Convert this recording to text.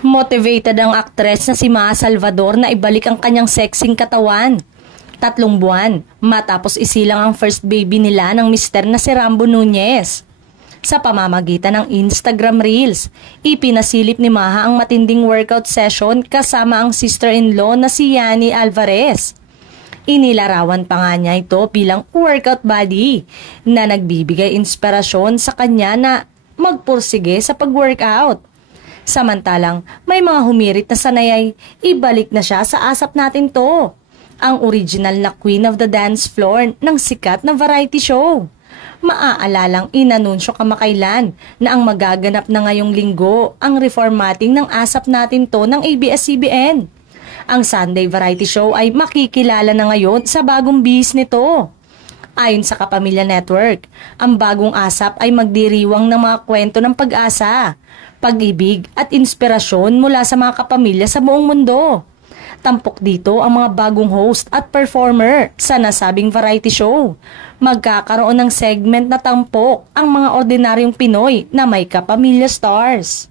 Motivated ang aktres na si Maa Salvador na ibalik ang kanyang sexing katawan. 3 buwan matapos isilang ang first baby nila ng mister na si Rambo Nunez. Sa pamamagitan ng Instagram Reels, ipinasilip ni Maha ang matinding workout session kasama ang sister-in-law na si Yani Alvarez. Inilarawan pa nga niya ito bilang workout buddy na nagbibigay inspirasyon sa kanya na magpursige sa pag-workout. Samantalang may mga humirit na sanayay, ibalik na siya sa asap natin to. Ang original na queen of the dance floor ng sikat na variety show. Maaalalang inanunsyo kamakailan na ang magaganap na ngayong linggo ang reformatting ng asap natin to ng ABS-CBN. Ang Sunday variety show ay makikilala na ngayon sa bagong bihis nito. Ayon sa Kapamilya Network, ang bagong asap ay magdiriwang ng mga kwento ng pag-asa, pag-ibig at inspirasyon mula sa mga kapamilya sa buong mundo. Tampok dito ang mga bagong host at performer sa nasabing variety show. Magkakaroon ng segment na tampok ang mga ordinaryong Pinoy na may kapamilya stars.